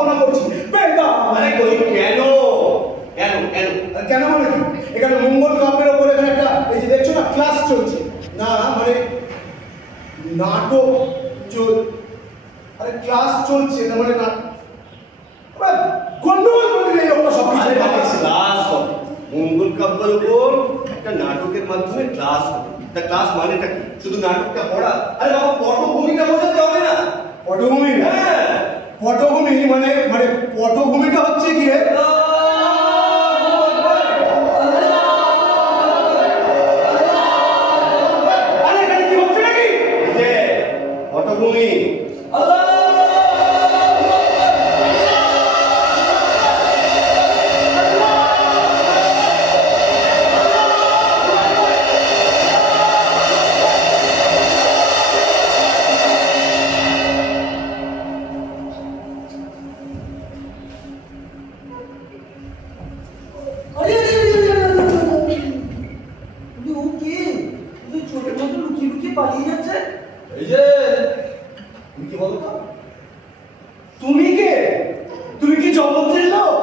স্থাপনা করছি। আরে কই কেন কেন কেন কেন মানে কি? এখানে মঙ্গল কাব্যের ওপরে এখানে একটা এই যে দেখছো না ক্লাস চলছে না, মানে নাটক আরে ক্লাস চলছে না, মানে না গন্ডগোল করে এই লোকটা সব কিছু ক্লাস হবে। মঙ্গল কাব্যের উপর একটা নাটকের মাধ্যমে ক্লাস হবে। তা ক্লাস মানেটা কি? শুধু নাটকটা পড়া? আরে বাবা পটভূমিটা বোঝাতে হবে না? পটভূমি? হ্যাঁ, পটভূমি মানে মানে পটভূমিটা হচ্ছে গিয়ে পটভূমি। তুমি কে? তুমি কি জগতের লোক?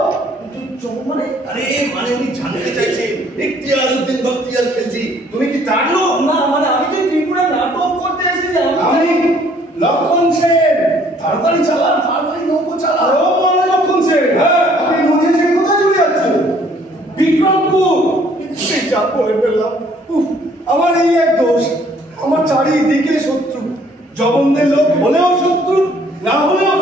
মানে আরে মানে উনি জানতে চাইছেন ইখতিয়ারউদ্দিন বখতিয়ার খিলজি তুমি কি তার লোক? না মানে আমি তো ত্রিপুরা নাটক করতে এসেছি। আমি লক্ষণ সেন, তাড়াতাড়ি চালান, তাড়াতাড়ি নৌকো চালান। ও মানে লক্ষণ সেন? হ্যাঁ, আপনি নদী থেকে কোথায় চলে যাচ্ছেন? বিক্রমপুর। যা বলে ফেললাম। আমার এই এক দোষ, আমার চারিদিকে শত্রু। জবনদের লোক হলেও শত্রু, না হলেও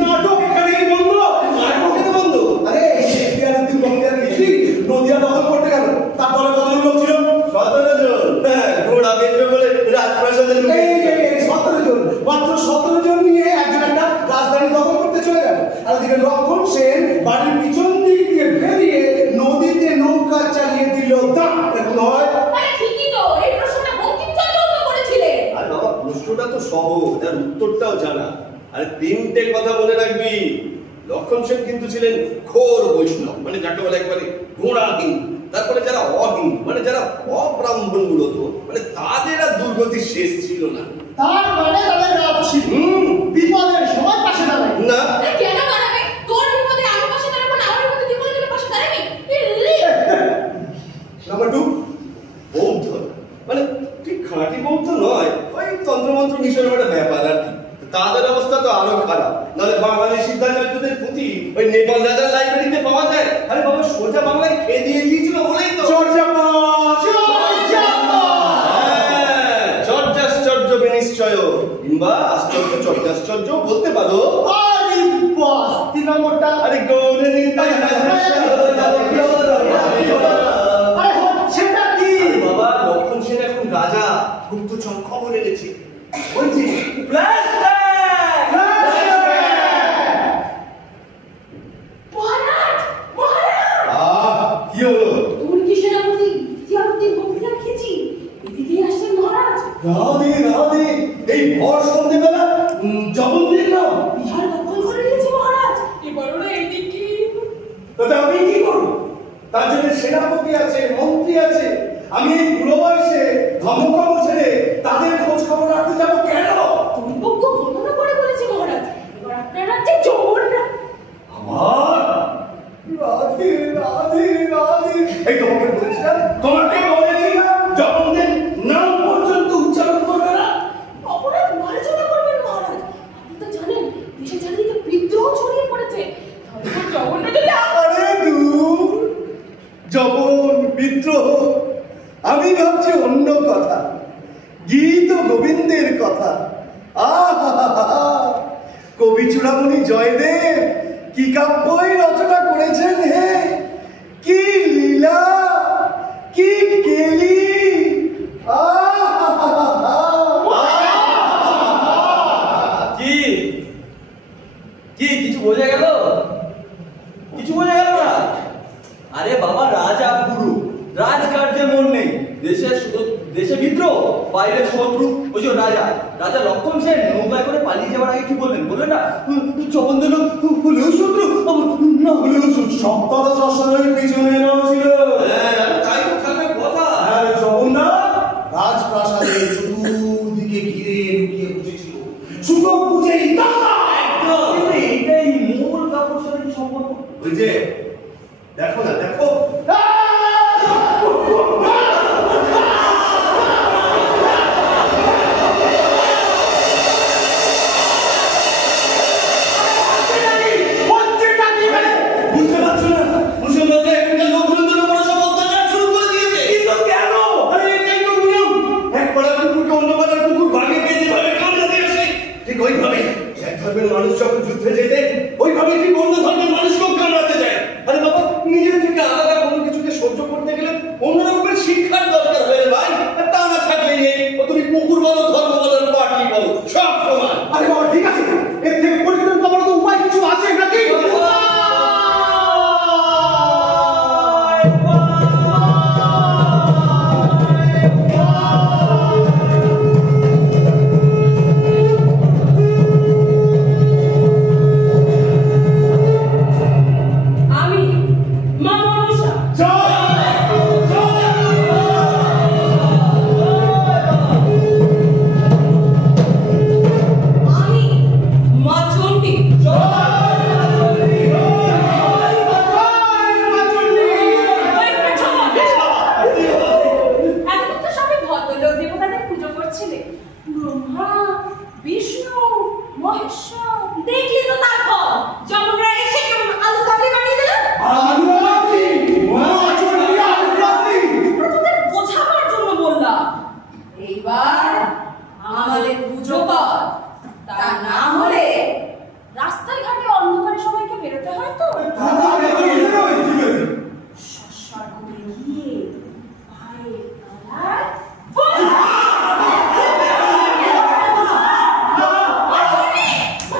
নাটক এখানেই বন্ধ। নাটকের বন্ধ? আরে ইখতিয়ারউদ্দিন বখতিয়ার খিলজি নদিয়া দখল করতে গেল, তার দলে কতজন লোক ছিল? 17 জন। হ্যাঁ, ঘোড়া বেঁধে বলে রাজপ্রাসাদে ঢুকে 17 জন, মাত্র 17 জন নিয়ে একজন একটা রাজধানী দখল করতে চলে গেল। আর ওদিকে লক্ষণ সেন বাড়ির পিছন দিক দিয়ে বেরিয়ে নদীতে নৌকা চালিয়ে দিল। তা এখন হয় ঠিকই তো, এই প্রশ্নটা বঙ্কিমচন্দ্র তো করেছিলেন। আর বাবা প্রশ্নটা তো সহজ, তার উত্তরটাও জানা। আরে তিনটে কথা বলে রাখবি। লক্ষণ সেন কিন্তু ছিলেন ঘোর বৈষ্ণব, মানে যাকে বলে একবারে ঘোড়া হিন্দু। তারপরে যারা অহিন্দু মানে যারা অব্রাহ্মণ মূলত, মানে তাদের আর দুর্গতির শেষ ছিল না। তার মানে তাদের আপসি বিপদের সময় পাশে দাঁড়ায় না কেন দাঁড়াবে? তোর বিপদে আমি পাশে দাঁড়াবো না, আমার বিপদে তুই কোনোদিনও পাশে দাঁড়াবি? নাম্বার 2 বৌদ্ধ, মানে ঠিক খাঁটি বৌদ্ধ নয়, ওই তন্ত্রমন্ত্র মিশনের একটা ব্যাপার আর কি। তাদের অবস্থা তো আরো খারাপ। নাহলে বাঙালি সিদ্ধাচার্যদের পুঁথি ওই নেপাল রাজার লাইব্রেরিতে পাওয়া যায়। আরে বাবা সোজা বাংলায় খেয়ে দিয়ে দিয়েছিল বলেই তো চর্যাশ্চর্য বিনিশ্চয় কিংবা আশ্চর্য চর্যাশ্চর্য বলতে পারো। আরে বাস 3 নম্বরটা আরে গৌরে সেটা কি? বাবা লক্ষণ সেন এখন রাজা, গুপ্তচর খবর এনেছে। বলছি মহারাজ, মহারাজ! কি হলো? তুমি কি সেনাপতি ইখতিয়ারউদ্দিন বখতিয়ার খিলজি এদিকেই আসছেন মহারাজ? রাধে এই ভর সন্ধ্যেবেলা জবন দেখলাম বিহার দখল করে নিয়েছে মহারাজ। এবার ওরা এইদিকে। তাতে আমি কি করবো? তার জন্য সেনাপতি আছে, মন্ত্রী আছে। আমি এই বুড়ো বয়সে ধর্মকর্ম ছেড়ে তাদের খোঁজ খবর রাখতে যাবো কেন? তুমি বক্ষ বর্ণনা করে বলেছে মহারাজ, এবার আপনার রাজ্যে জবর না। আমার রাধে রাধে রাধে এই তোমাকে বলেছিলাম, তোমাকে বলেছিলাম জবনদের নাম পর্যন্ত উচ্চারণ করবে না। অপরাধ মার্জনা করবেন মহারাজ। আপনি তো জানেন দেশে চারিদিকে বিদ্রোহ ছড়িয়ে পড়েছে। তারপর জবরটা যদি আরে দূর, জবন বিদ্রোহ আমি ভাবছি অন্য কথা, গীত ও গোবিন্দের কথা। কবি চূড়ামণি জয়দেব কি কাব্যই রচনা করেছেন হে! কি লীলা, কি কেলি! কি কি কিছু বোঝা গেল? কিছু বোঝা গেল না? আরে বাবা রাজা গুরু, রাজকার্যে মন নেই, দেশে বিদ্রোহ, বাইরে শত্রু। ওই যে রাজা লক্ষণ সেন নৌকায় করে পালিয়ে যাওয়ার আগে কি বললেন না? জবনদের হলেও শত্রু, না হলেও শত্রু। সপ্তদশ শাসনের পিছনে এনাও ছিল। তাই তো থাকার কথা। জগন্নাথ রাজপ্রাসাদের চতুর্দিকে ঘিরে লুকিয়ে বসেছিল। সুযোগ বুঝেই গিয়ে পায়ের তলায়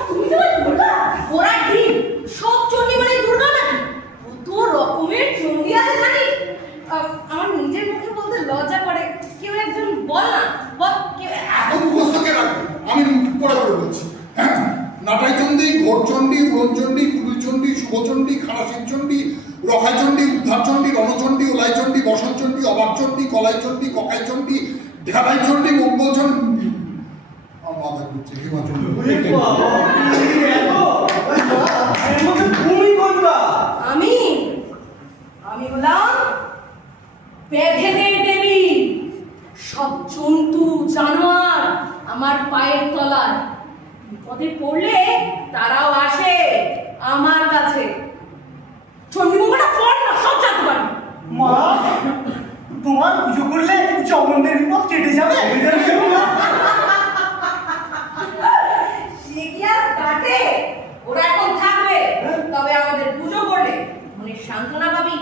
তুমি তো দুর্গা ওরা কি সব চণ্ডী মানে দুর্গা নাকি? কত রকমের চণ্ডী আছে জানি। আমার নিজের মুখে বলতে লজ্জা করে। কেউ একজন বল না, বল কেউ। এত মুখস্থকে রাখবে, আমি পড়া করে বলছি। নাটাই চণ্ডী, ঘোর চণ্ডী, উড়ন চণ্ডী, কুড়ুল চণ্ডী, শুভচণ্ডী, খারাসির চণ্ডী, রখাই চণ্ডী, উদ্ধার চণ্ডী, রণচণ্ডী, ওলাই চণ্ডী, বসন চণ্ডী, অবাক চণ্ডী, কলাই চণ্ডী, ককাই চণ্ডী, ঢেলাই চণ্ডী, মঙ্গল চণ্ডী। আমার মাথা ঘুরছে, হেমা চণ্ডী। আমি হলাম বেঁধেদের দেবী। সব জন্তু জানোয়ার আমার পায়ের তলায়। বিপদে পড়লে তারাও আসে আমার কাছে। চণ্ডীমঙ্গলটা পড় না, সব জানতে পারবি। মা, তোমার পুজো করলে জগন্নের বিপদ কেটে যাবে। সে কি আর কাটে? ওরা এখন থাকবে, তবে আমাদের পুজো করলে মনে সান্ত্বনা পাবি,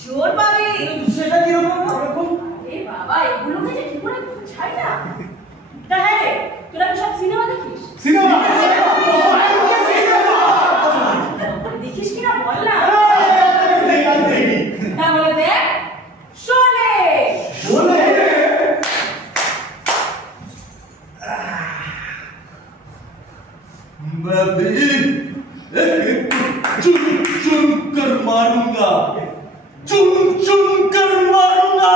জোর পাবি। সেটা কিরকম? এ বাবা, এগুলোকে যে কি করে ছাই না। তা হ্যাঁ রে, তোরা কি সব সিনেমা দেখিস? সিনেমা দেখিস কিনা বল না। তাহলে দেখ, শোনে चुन चुन कर मारूंगा, चुन चुन कर मारूंगा।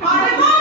आ रहा हूं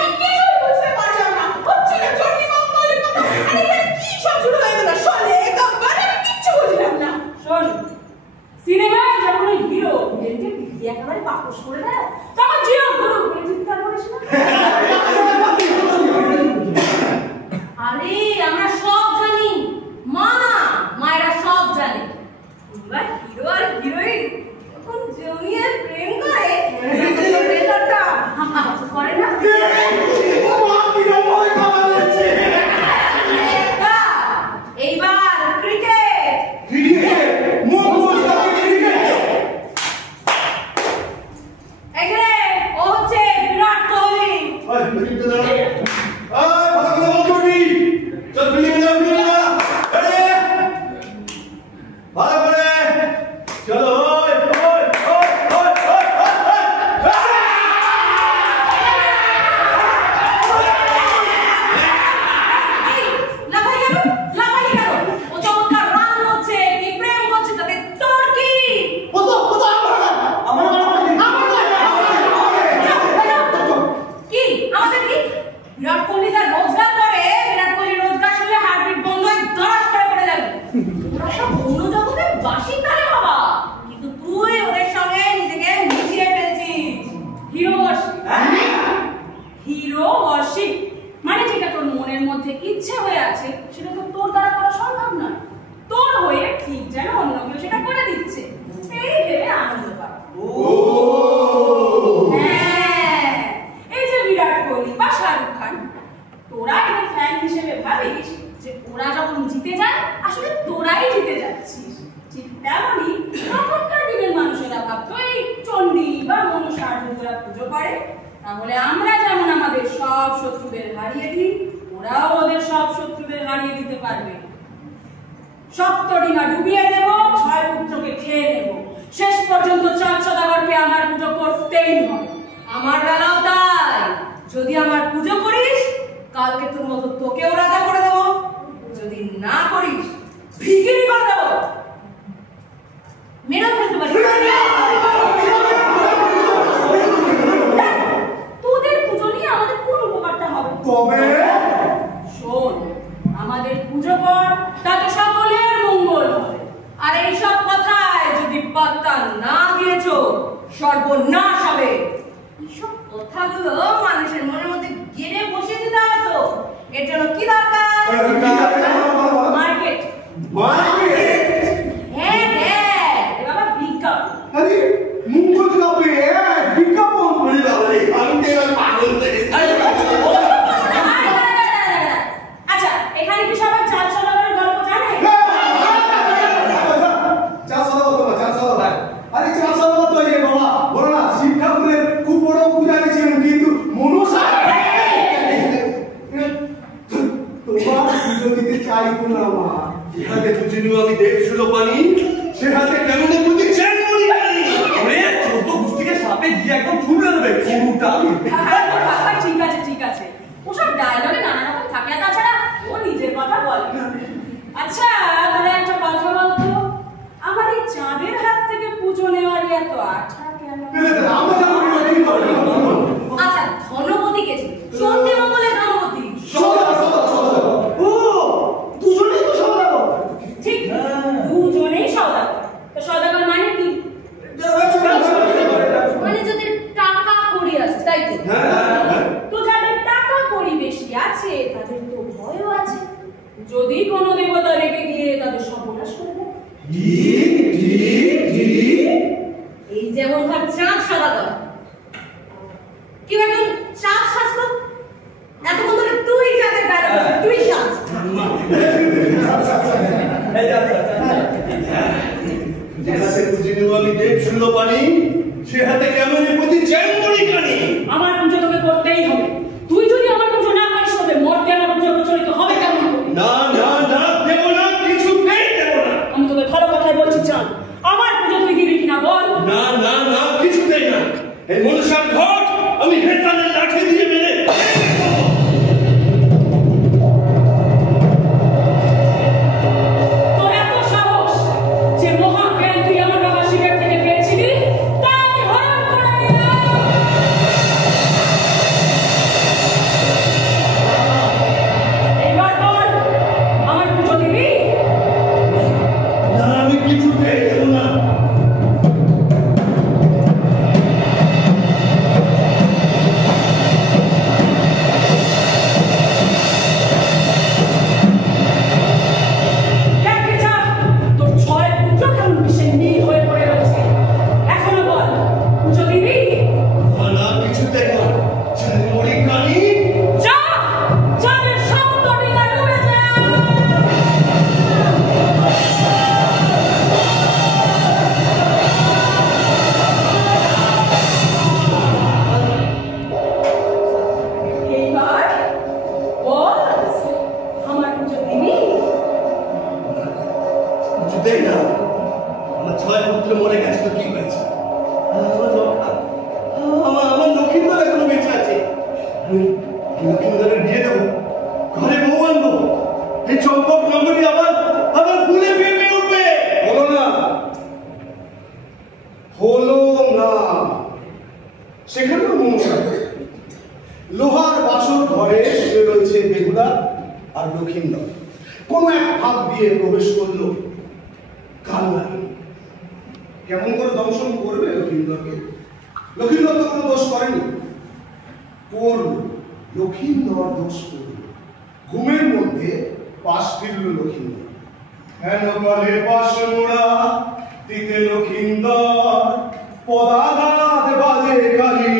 তোদের পুজো নিয়ে আমাদের তবে শোন, আমাদের পুজো কর, তাতে সকলের মঙ্গল হবে। আর এইসব কথায় যদি পাত্তা না দিয়েছো, সর্বনাশ হবে। এইসব কথাগুলো মানুষের মনের মধ্যে গেড়ে বসিয়ে দিতে হবে তো। এর জন্য কি দরকার? মার্কেট। হ্যাঁ হ্যাঁ, বাবা বিজ্ঞাপন। আরে মঙ্গল কাপে বিজ্ঞাপন করে দাও রে। আচ্ছা, এখানে কি সবাই চাল সদাগরের গল্প জানে? আরে চাল সদাগর তো এই বাবা বলো না, শিব ঠাকুরের খুব বড় পূজারী ছিলেন, কিন্তু মনসা তোমার পুজো দিতে চাইবো না মা। ইহাতে বুঝিনু আমি দেব সুলোপানি, সে হাতে কেমনে বুঝি চেনমুড়ি গানি। ওরে ছোট গুষ্টিকে সাপে দিয়ে একদম ছুঁড়ে দেবে গরুটা। ঠিক আছে ঠিক আছে, ওসব ডায়লগে নানা রকম থাকে, আর তাছাড়া ও নিজের কথা বলে। আচ্ছা, তোরা একটা কথা বলতো, আমার এই চাঁদের হাত থেকে পুজো নেওয়ারই এত আঠা কেন? আচ্ছা, ধনপতি কে ছিল? চণ্ডী মঙ্গলের ধনপতি। ও দুজনেই তো সদাগর। ঠিক, দুজনেই সওদাগর। তো সওদাগর মানে কি? মানে যদি টাকা কড়ি আছে, তাই তো? তো যাদের টাকা কড়ি বেশি আছে, তাদের তো ভয়ও আছে। যদি কোনো দেবতা রেগে গিয়ে তাদের সর্বনাশ করবে। এই যেমন ধর চাঁদ সদাগর, কি একজন চাঁদ শাস্ত্র, এতক্ষণ ধরে তুই চাঁদের ডায়লগ, তুই চাঁদ। যে হাতে বুঝিনু আমি দেব সুলোপানি, সে হাতে কেমনে বুঝি চেনমুড়ি গানি। আমার পুজো তোকে করতেই হবে। তুই যদি আমার পুজো না করিস, তবে মর্তে আমার পুজো প্রচলিত হবে কেমন করে? না না না, দেব না, কিছুতেই দেব না। আমি তোকে ভালো কথাই বলছি চাঁদ, আমার পুজো তুই দিবি কিনা বল। না না না, কিছুতেই না। এই মনসার ঘট আমি হেতালের লাঠি দিয়ে মেরে তোর এত সাহস যে মহাজ্ঞান তুই আমার বাবা শিবের থেকে পেয়েছিলি, তা আমি হরণ করে নিলাম। এইবার বল, আমার পুজো দিবি? না, আমি কিছুতেই দেব না। দেখতে যা, তোর ছয় পুত্র কেমন বিষে নীল হয়ে পড়ে রয়েছে। এখনো বল, পুজো দিবি? না, কিছুতেই না। চেনমুড়ি গানি। যা, চাঁদের সপ্ত ডিঙা ডুবে যা। এইবার বল, আমার পুজো দিবি? কিছুতেই না। আমার ছয় পুত্র মরে গেছে, তো কি হয়েছে? আমার লক্ষা, আমার লক্ষিন্দর এখনো বেঁচে আছে। আমি লক্ষিন্দরের বিয়ে দেবো, ঘরে বউ আনবো। এই চম্পক নগরী আবার ফুলে ফেপে উঠবে। হলো না, হলো না। সেখানেও মনসা লোহার বাসর ঘরে শুয়ে রয়েছে বেহুলা আর লক্ষিন্দর। কোন এক ফাঁক দিয়ে প্রবেশ করলো কান্নাই। কেমন করে দংশন করবে লক্ষিন্দরকে? লক্ষিন্দর তো কোনো দোষ করেনি, করল লক্ষিন্দর দোষ করল। ঘুমের মধ্যে পাশ ফিরল লক্ষিন্দর। হেন কালে পাশ মোড়া দিতে লক্ষিন্দর, পদাঘাত বাজে কালী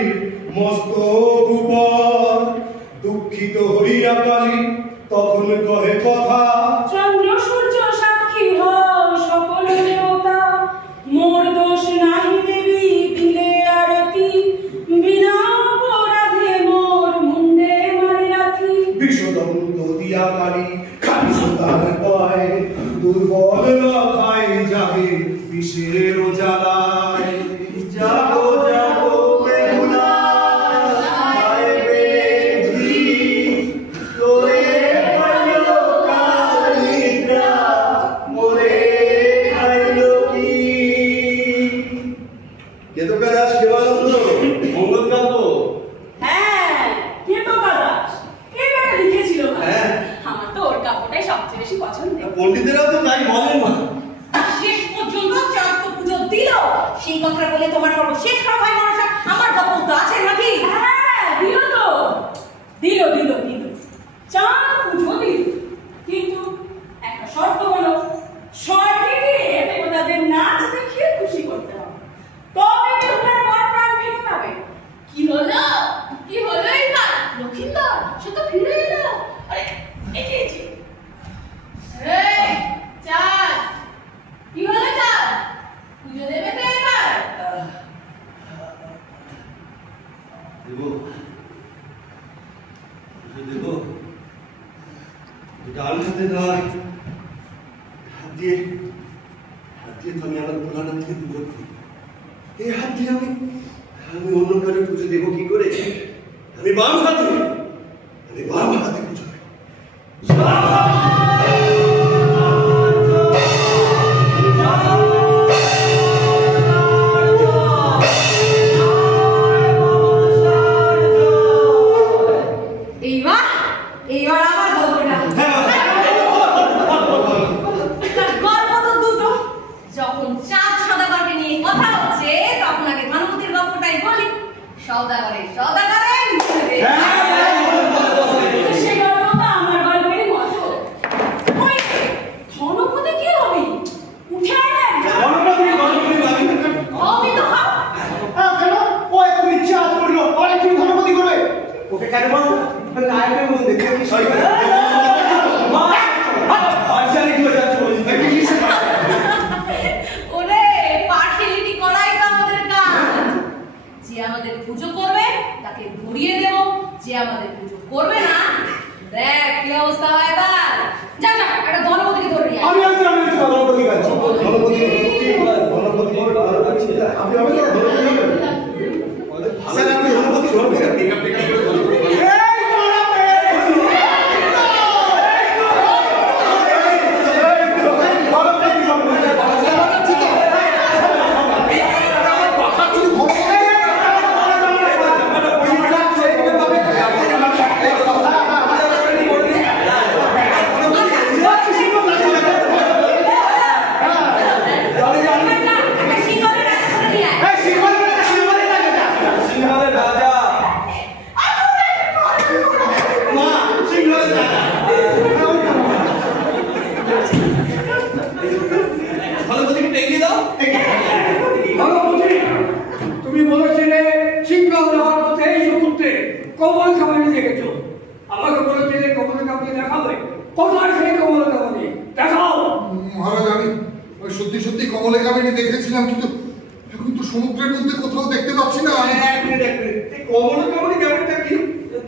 মস্তক উপর। দুঃখিত হইয়া কালী তখন কহে কথা, চন্দ্র সূর্য সাক্ষী হও সকল দেবতা, মোর দোষ নাহি দেবী দিলে আরতি, বিনা অপরাধে মোর মুন্ডে মারি রাখি। বিষদন্ত দিয়া কালী খালি সুতার পায়, দুর্বল লখাই যাবে বিষের জ্বালায়। যাবো যাবো বেহুলা আয় বেধি, তোরে পাইল কাল নিদ্রা, মোরে খাইল কি। কেতকা দাস কেবানন্দ মঙ্গলকান্ত। হ্যাঁ, কে তো দাস? পণ্ডিতেরাও তো তাই বলেন না। শেষ পর্যন্ত চাঁদ তো পুজো দিল, সেই কথাটা বলে তোমার সর্ব শেষ করা হয় মনসা। আমার গল্প তো আছে নাকি? হ্যাঁ দিল তো, দিল দিল দিল, চাঁদ পুজো দিল, কিন্তু একটা শর্ত হলো সঠিকে দেবতাদের নাচ দেখিয়ে খুশি করতে হবে, তবে বেহুলার মন প্রাণ ফিরে পাবে। কি হলো? কি হলো এইবার? লক্ষিন্দর সে তো ফিরে এলো। আরে এই চাঁদ, কি হলো চাঁদ? পুজো দেবে তো এবার? দেবো, পুজো দেবো। ডাল হাতে নয়, হাত দিয়ে তো আমি আমার ভোলানাথকে পুজো করি। এই হাত দিয়ে আমি অন্য কারো পুজো দেবো কি করে? আমি বাম হাতে পুজো দেবো। এইবার আমার গল্প তো দুটো। যখন চাঁদ সদাগরকে নিয়ে কথা হচ্ছে তখন আগে ভানুমতির গল্পটাই বলি। সদাগরের সেই গল্পটা আমার গল্পের মতো। ধনপতি কি হবে? উঠে আয় না। অমি তো খাও। কেন ও এক্ষুনি চাঁদ করলো, আর এক্ষুনি ধনপতি করবে। ওকে কেন বল নায়কের মধ্যে দেখে কি সরি ওরে পার্সিয়ালিটি করাই তো আমাদের কাজ। যে আমাদের পুজো করবে তাকে ঘুরিয়ে দেব, যে আমাদের পুজো করবে না দেখ কি অবস্থা হয় তার। যা একটা ধনপতিকে ধরে নিয়ে আয়। আমি ধনপতি গাচ্ছি। ধনপতি স্যার আপনি ধনপতি তুমি বলেছিলে সিংহল দেওয়ার পথে এই সমুদ্রে কমল কামানি দেখেছো। আমাকে বলেছিলে কমল কামানি দেখাবে। কোথায় সেই কমল কামানি? দেখাও। মহারাজ আমি ওই সত্যি কমলে কামিনী দেখেছিলাম, কিন্তু এখন তো সমুদ্রের মধ্যে কোথাও দেখতে পাচ্ছি না। এক মিনিট এই কমল কামানি ব্যাপারটা কি?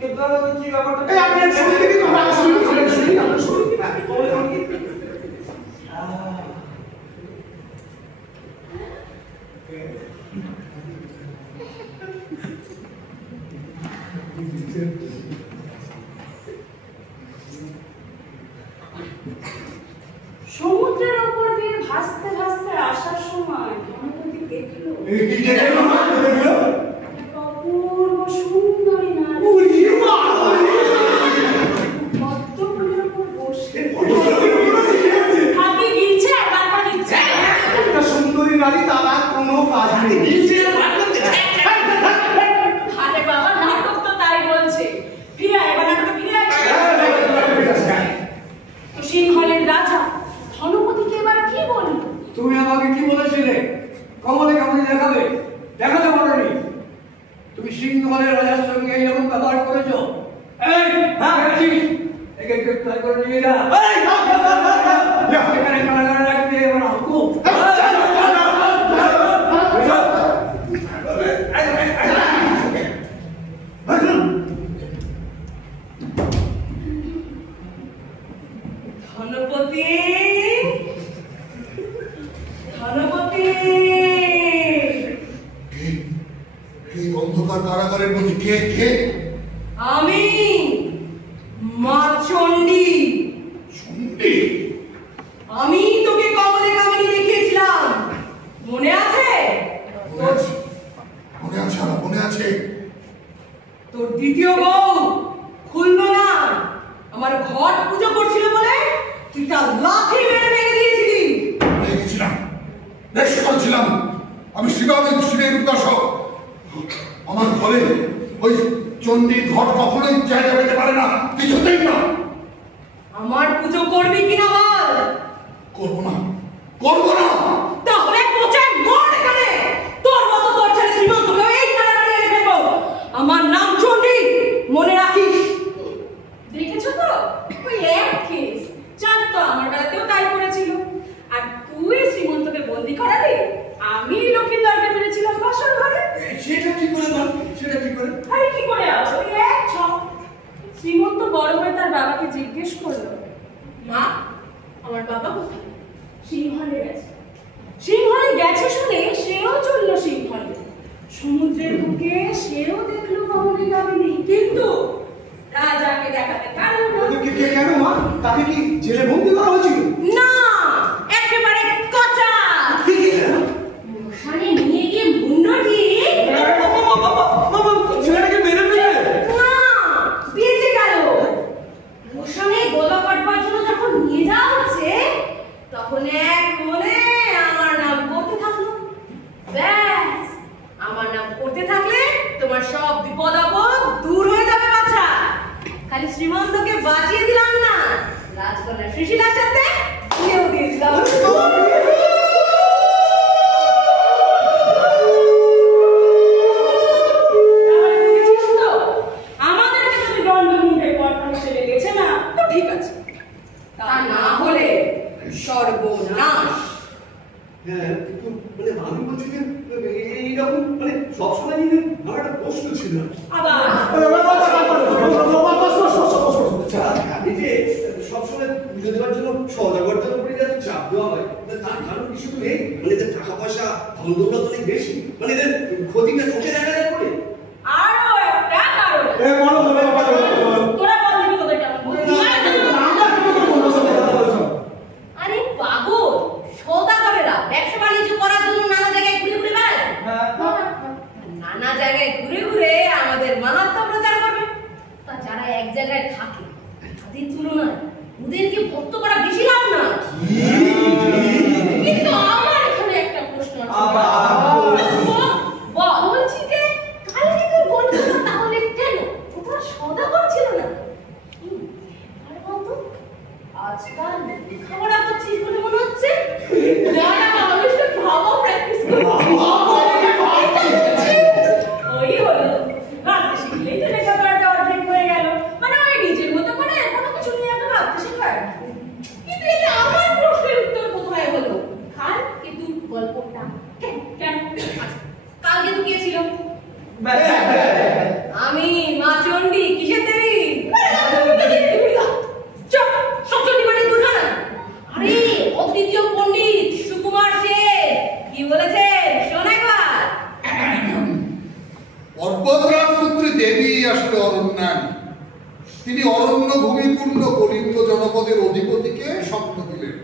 কি ব্যাপারটা? এই আপনি শুনে দেখি তো শুনি কমল কামানি সমুদ্রের উপর দিয়ে ভাসতে ভাসতে আসার সময় ধনপতি দেখলো একটা অপূর্ব সুন্দরী নারী পদ্মফুলের উপর বসে হাতি গিলছে আর বারবার দিচ্ছে। একটা সুন্দরী নারী, তার আর কোনো কাজ নেই। আরে বাবা, নাটক তো তাই বলছে। ফিরে আয়, এবার নাটকে ফিরে আয়। তো সিংহলের রাজা ধনপতিকে এবার কি বলল? তুমি আমাকে কি বলেছিলে কমলে কামানি দেখাবে? দেখাতে পারোনি। তুমি সিংহলের রাজার সঙ্গে এরকম ব্যবহার করেছো। এই দেখেছিস? একে গ্রেপ্তার করে নিয়ে যা। এখানে কারাগারে রাখতে এবার হুকুম। ধনপতি, ধনপতি, এই অন্ধকার কারাগারের মধ্যে কে? আমি মা চণ্ডী। আমি তোকে কমলে কামিনী দেখিয়েছিলাম, মনে আছে? মনে আছে। তোর দ্বিতীয় বউ খুললো না, আমার ঘট পুজো করছিল বলে তুই তার লাখ চণ্ডীর ঘট কখনোই জায়গা পেতে পারে না, কিছুতেই না। আমার পুজো করবি কিনা বল? করবো না, করবো না। তাহলে কোচায় মর এখানে। তোর মতো তোর ছেলে শ্রীমন্তকে এইখানে রেখে দেবো। আমার নাম চণ্ডী, মনে রাখিস। দেখেছো তো ওই এক কেস, চাঁদ তো আমার বেলাতেও তাই করেছিল। আর তুই শ্রীমন্তকে বন্দি করালি, আমি লক্ষ্মীন্দরকে মেরেছিলাম বাসর ঘরে। সেটা কি করে বল, সেটা কি করে? আরে কি করে আছো এক ছক। শ্রীমন্ত বড় হয়ে তার বাবাকে জিজ্ঞেস করলো, মা আমার বাবা কোথায়? সিংহলে গেছে। সিংহলে গেছে শুনে সেও চললো সিংহলে। সমুদ্রের বুকে সেও দেখলো কমলে কামিনী, কিন্তু রাজাকে দেখাতে পারল না। কেন মা, তাকে কি জেলে বন্দি করা হয়েছিল? না, একেবারে কচা। মশানে নিয়ে গিয়ে মুন্ড দিয়ে ছেলেটাকে মেরে ফেলে? না, বেঁচে গেল। মশানে গোলা কাটবার জন্য যখন নিয়ে যাওয়া হচ্ছে, তখন এক মনে আমার নাম করতে থাকলো। ব্যাস, আমার নাম করতে থাকলে তোমার সব বিপদ আপদ দূর হয়ে যাবে বাচ্চা। খালি শ্রীমন্তকে বাঁচিয়ে দিলাম না, রাজকন্যা সুশীলার সাথে বিয়েও দিয়ে দিলাম। আমাদেরকে যদি দণ্ডমুণ্ডের কথা হিসেবে গেছে না তো ঠিক আছে, তা না হলে সর্বনাশ। হ্যাঁ, কিন্তু মানে আমি বলছি যে এইরকম মানে সবসময় আমার একটা প্রশ্ন ছিল। আবার এই যে সবসময় পুজো দেওয়ার জন্য সদাগরদের উপরে যত চাপ দেওয়া হয়, তার কারণ কিছু তো নেই। মানে এদের টাকা পয়সা ধন দৌলত অনেক বেশি, মানে এদের ক্ষতিটা চোখে দেখা যায় করে। আরো একটা কারণ। তোরা বল দেখি তোদের কেমন বুদ্ধি। আরে পাগল, সওদাগরেরা ব্যবসা বাণিজ্য করার জন্য নানা জায়গায় ঘুরে ঘুরে বেড়ায়। নানা জায়গায় ঘুরে ঘুরে আমাদের মাহাত্ম প্রচার করবে। তা যারা এক জায়গায় থাকে তাদের তুলনায় ওদেরকে ভক্ত করা বেশি লাভ না? কিন্তু আমার এখানে একটা প্রশ্ন আছে। বলছি যে কালকে তো বলতো না, তাহলে কেন তোরা সওদাগর ছিল না? আরে বলতো আজকাল খাবার করছিস বলে মনে হচ্ছে। না না, মানুষটা ভাবো প্র্যাকটিস করে। ওই হলো ভাবতে শিখলেই তো লেখাপড়াটা অর্ধেক হয়ে গেল। মানে ওই নিজের মতো করে কোনো কিছু নিয়ে একটা ভাবতে শেখার। কিন্তু এতে আমার প্রশ্নের উত্তর কোথায় হলো? খাল কিন্তু গল্পটা কেন? কালকে তো গিয়েছিল আমি মা চণ্ডী। কিসের দেবী? চুপ, সব চণ্ডী মানে দুর্গা না। আরে অদ্বিতীয় পণ্ডিত সুকুমার সেন কি বলেছেন শোন একবার। পর্বতরাজ পুত্রী দেবী আসলে অরণ্যায়ন। তিনি অরণ্য ভূমিপূর্ণ কলিঙ্গ জনপদের অধিপতিকে স্বপ্ন দিলেন।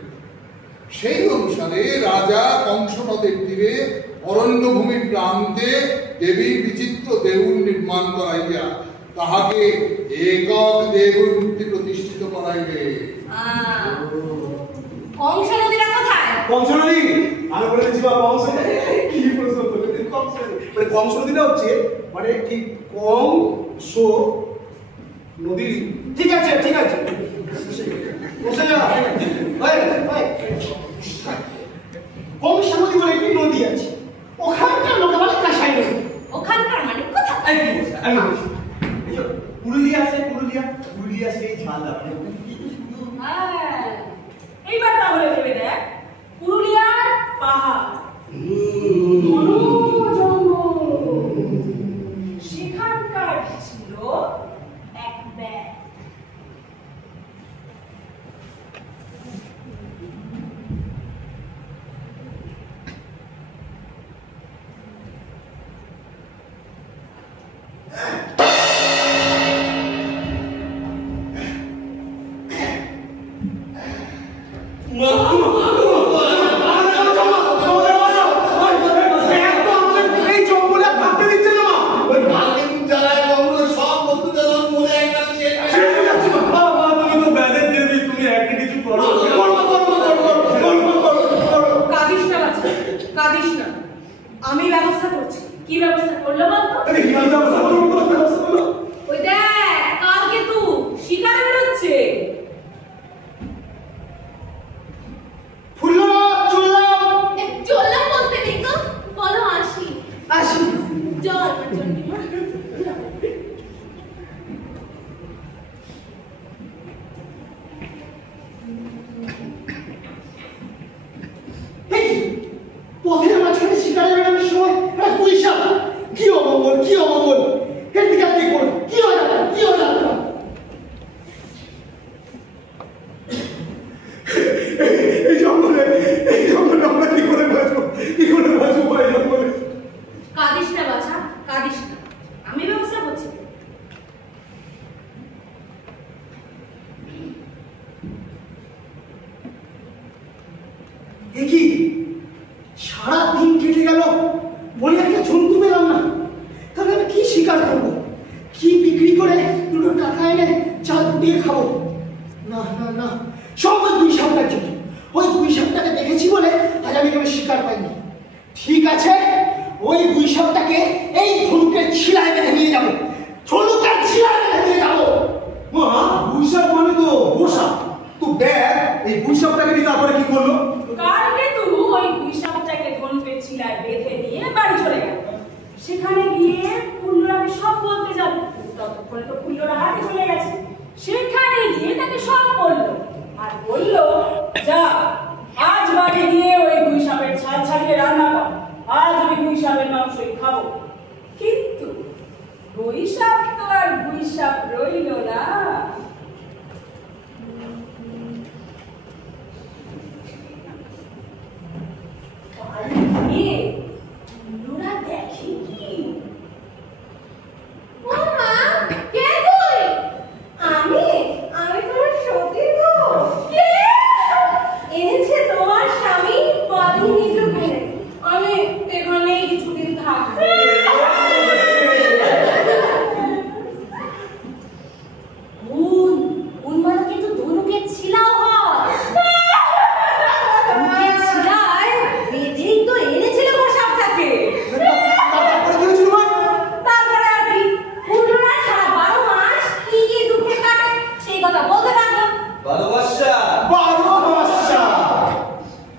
সেই অনুসারে রাজা কংস নদের তীরে অরণ্য ভূমির প্রান্তে দেবীর বিচিত্র দেউল নির্মাণ করাইয়া তাহাকে একক দেউল মূর্তি প্রতিষ্ঠিত করাইবে। কংস নদীরা কোথায়? কংসনদী আমি বলে দিচ্ছি বা কংস কি প্রশ্ন করলে কংস মানে কংসনদীটা হচ্ছে মানে ঠিক কংস নদী। ঠিক আছে ঠিক আছে, বসে যা। কংস নদী বলে একটি নদী আছে, ওখানকার লোকে বলে কাঁসাই নদী। ওখানকার মানে কোথায়? আমি বলছি পুরুলিয়া আছে, পুরুলিয়া সেই ঝালদা মানে হ্যাঁ, এইবার তাহলে ভেবে দেখ, পুরুলিয়ার পাহাড়, ঘন জঙ্গল, সেখানকার ছিল এক ব্যাগ। মা কি সারা দিন কেটে গেল, বলে একটা জন্তু পেলাম না। তাহলে আমি কি শিকার করবো, কি বিক্রি করে দুটো টাকা এনে চাল ফুটিয়ে খাবো? না না না, সব ওই দুই সাপটার জন্য। ওই দুই সাপটাকে দেখেছি বলে আজ আমি কোনো শিকার পাইনি। ঠিক আছে, ওই দুই সাপটাকে এই ধনুকের ছিলায় বেঁধে নিয়ে যাবো, ধনুকের ছিলায় বেঁধে নিয়ে যাবো। মা, গুইসাপ মানে তো গোসাপ। তো দেখ এই গুইসাপটাকে নিয়ে তারপরে কি করলো? কালকে তুলু ওই গুইসাপটাকে ধনুকের ছিলায় বেঁধে নিয়ে বাড়ি চলে গেল। সেখানে গিয়ে কুল্লোরাকে সব বলতে যাবে, ততক্ষণে তো কুল্লোরা হাটে চলে গেছে। সেখানে গিয়ে তাকে সব বললো আর বললো, যা আজ বাড়ি গিয়ে ওই গুইসাপের ছাল ছাড়িয়ে রান্না কর, আজ আমি গুইসাপের মাংসই খাবো। কিন্তু গুইসাপ তো আর গুইসাপ রইল না। কুল্লোরা দেখে কি, মা, কে তুই? আমি তোমার সতী গো। কে এনেছে তোমার স্বামী? বাড়ি নিজে আমি এখানেই কিছুদিন থাকবো। কোন মানে কিন্তু ধনুকের ছিলাও হয়। ধনুকের ছিলায় বেঁধেই তো এনেছিল গো সাপটাকে। তারপরে আর কি, কুল্লোরা সারা 12 মাস কি কি দুঃখে কাটে সেই কথা বলতে থাকলো। ভালোবাসা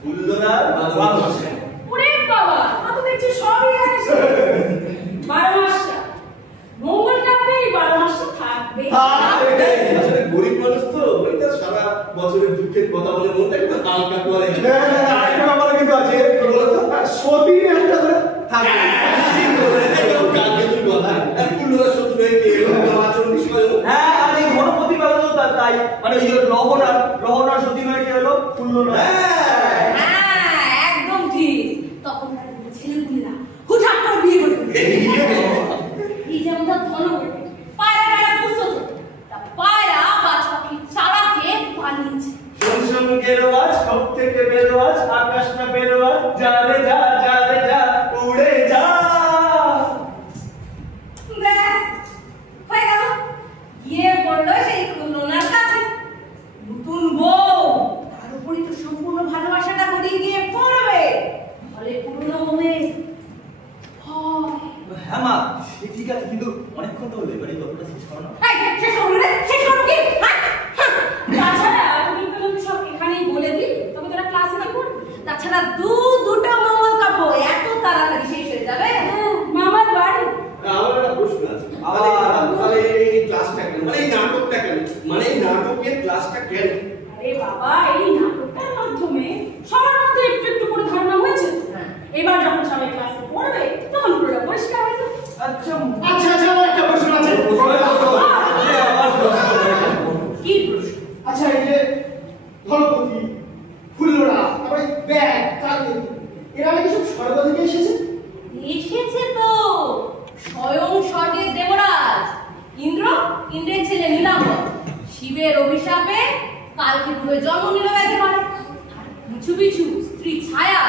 কুল্লোরার ভালোবাসা। ওরে বাবা, আমি দেখছি সবই জানিস। 12 মাসটা মঙ্গল কাটবে, 12 মাসটা থাকবে। আসলে গরিব মানুষ তো, ওই তো সারা বছরের দুঃখের কথা বলে মনটা কিন্তু হালকা করে। আরেকটা ব্যাপার কিন্তু আছে, সতীর একটা করে থাকে। কালকে তুই কথা কুল্লোরা শত্রু হয়ে কে এলো, আচরণ বিষয়। হ্যাঁ, আর এই ঘনপতি বেলা তো তাই, মানে ওই লহনার সতী হয়ে কি হলো? কুল্লোরা। হ্যাঁ, একদম ঠিক। তখন ছেলেগুলিরা হুঠাৎ করে বিয়ে করে ফেলল। এই যে আমরা ধনবতী, পায়রা বুঝতো তো, তা পায়রা বাজ পাখি চারা খেয়ে পালিয়েছে। সঙ্গের আওয়াজ, সব থেকে বেরো আজ, আকাশটা বেরো আজ, যা রে যা, যা রে যা, উড়ে যা। ব্যাস, হয়ে গেল। গিয়ে পড়লো সেই কুল্লোরার কাছে। নতুন বউ, তার উপরই তো সম্পূর্ণ ভালোবাসাটা গড়িয়ে গিয়ে পড়বে। ফলে পুরনো বউয়ের ভয়। হ্যাঁ মা, ঠিক আছে, কিন্তু অনেকক্ষণ তো হলো, এবারে গল্পটা শেষ করো না। শেষ করবো রে, শেষ করবো কি? তাছাড়া তুমি তো সব এখানেই বলে দিই, তবে তোরা ক্লাসে না পড়। তাছাড়া দুটো মঙ্গল কাব্য এত তাড়াতাড়ি শেষ হয়ে যাবে? মামার বাড়ি আমার একটা প্রশ্ন আছে, তাহলে এই ক্লাসটা কেন, মানে এই নাটকটা কেন, মানে এই নাটকের ক্লাসটা কেন? আরে বাবা, এই নাটকটার মাধ্যমে সবার মধ্যে একটু একটু করে ধারণা হয়েছে। এবার যখন সবাই ক্লাসে পড়বে তখন পুরো পরিষ্কার হয়ে যাবে। আচ্ছা আচ্ছা আচ্ছা, আমার একটা প্রশ্ন আছে। কি প্রশ্ন? আচ্ছা, এই যে ধনপতি, কুল্লোরা, তারপরে ব্যাগ, কালকেতু, এরা নাকি সব স্বর্গ থেকে এসেছে? এসেছে তো স্বয়ং স্বর্গের দেবরাজ ইন্দ্রের ছেলে নীলাম্বর শিবের অভিশাপে কালকেতু হয়ে জন্ম নিল একেবারে। পিছু পিছু স্ত্রী ছায়া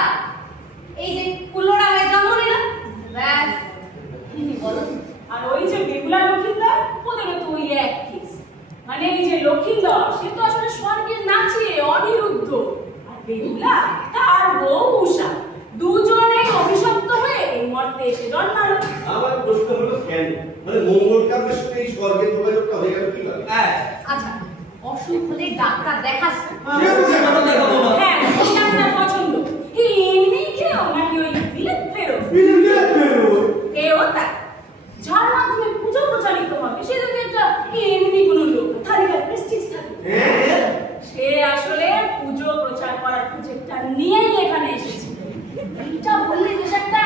এই যে কুল্লোরা হয়ে জন্ম নিল। ব্যাস, বলো। আর ওই যে বেহুলা লক্ষিন্দর, ওদেরও তো ওই এক কেস। মানে এই যে লক্ষিন্দর, সে তো আসলে স্বর্গের নাচে অনিরুদ্ধ, আর বেহুলা তার বউ উষা, দুজনেই অভিশপ্ত হয়ে এই মর্তে এসে জন্মালো। আমার প্রশ্ন হলো কেন, মানে মঙ্গল কাব্যের সাথে এই স্বর্গের যোগাযোগটা হয়ে গেল কি করে? আচ্ছা, অসুখ হলে ডাক্তার দেখাচ্ছে। হ্যাঁ, ওই ডাক্তার পছন্দ। এমনি কেউ নাকি ওই বিলেত ফেরো কেউ তাই, যার মাধ্যমে পুজো প্রচারিত হবে, সে যদি একটা এমনি কোনো লোক তালিকার প্রেস্টিজ থাকে, সে আসলে পুজো প্রচার করার প্রজেক্টটা নিয়েই এখানে এসেছিল। এইটা বললে বেশ একটা